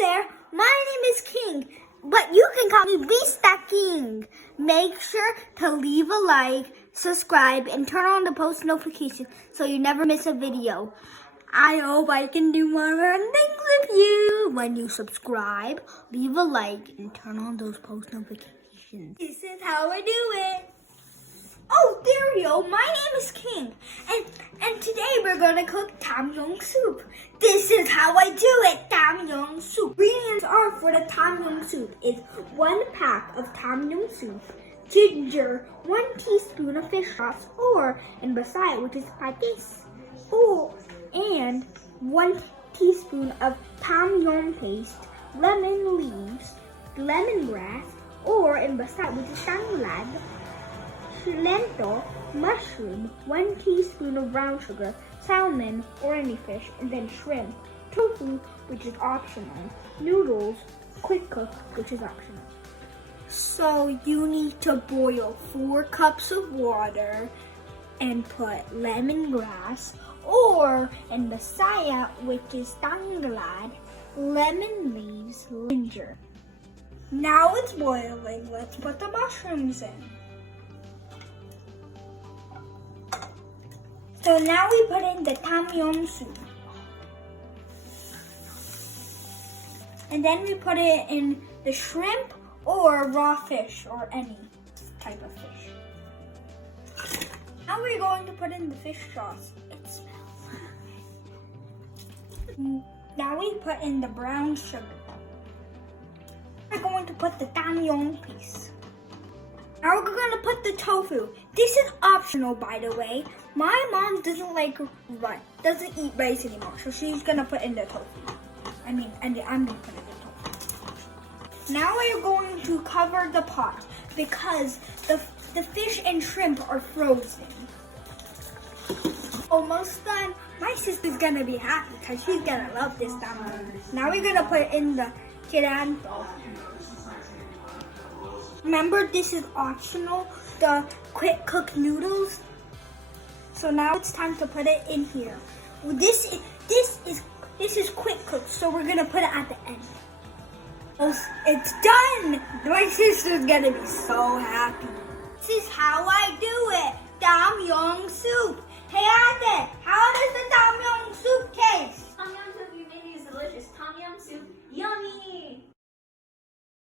there, my name is King, but you can call me BisdaKing. Make sure to leave a like, subscribe, and turn on the post notification so you never miss a video. I hope I can do more things with you. When you subscribe, leave a like, and turn on those post notifications. This is how I do it. Oh, there we go. My name is King, and today we're gonna cook Tom Yum soup. This is how I do it, Tom Yum soup. Ingredients are for the Tom Yum soup is 1 pack of Tom Yum soup, ginger, 1 teaspoon of fish sauce, or in Basai, which is patis, and 1 teaspoon of Tom Yum paste, lemon leaves, lemongrass, or in Basai, which is tanglad, lentil, mushroom, 1 teaspoon of brown sugar, salmon or any fish, and then shrimp, tofu, which is optional, noodles, quick cook, which is optional. So you need to boil 4 cups of water and put lemongrass, or in Bisaya, which is tanglad, lemon leaves, ginger. Now it's boiling. Let's put the mushrooms in. So now we put in the Tom Yum soup. And then we put it in the shrimp or raw fish or any type of fish. Now we're going to put in the fish sauce. It smells. Now we put in the brown sugar. We're going to put the Tom Yum piece. Now we're going to put the tofu. This is optional, by the way. My mom doesn't eat rice anymore, so she's gonna put in the tofu. I'm gonna put in the tofu. Now we're going to cover the pot because the fish and shrimp are frozen. Almost done. My sister's gonna be happy because she's gonna love this salmon. Now we're gonna put in the kiranto. Remember, this is optional, the quick cook noodles. So now it's time to put it in here. Well, this is quick cook, so we're gonna put it at the end. It's done. My sister's gonna be so happy. This is how I do it. Tom Yum soup. Hey, Ate, how does the Tom Yum soup taste? Tom Yum soup you made is delicious. Tom Yum soup, yummy.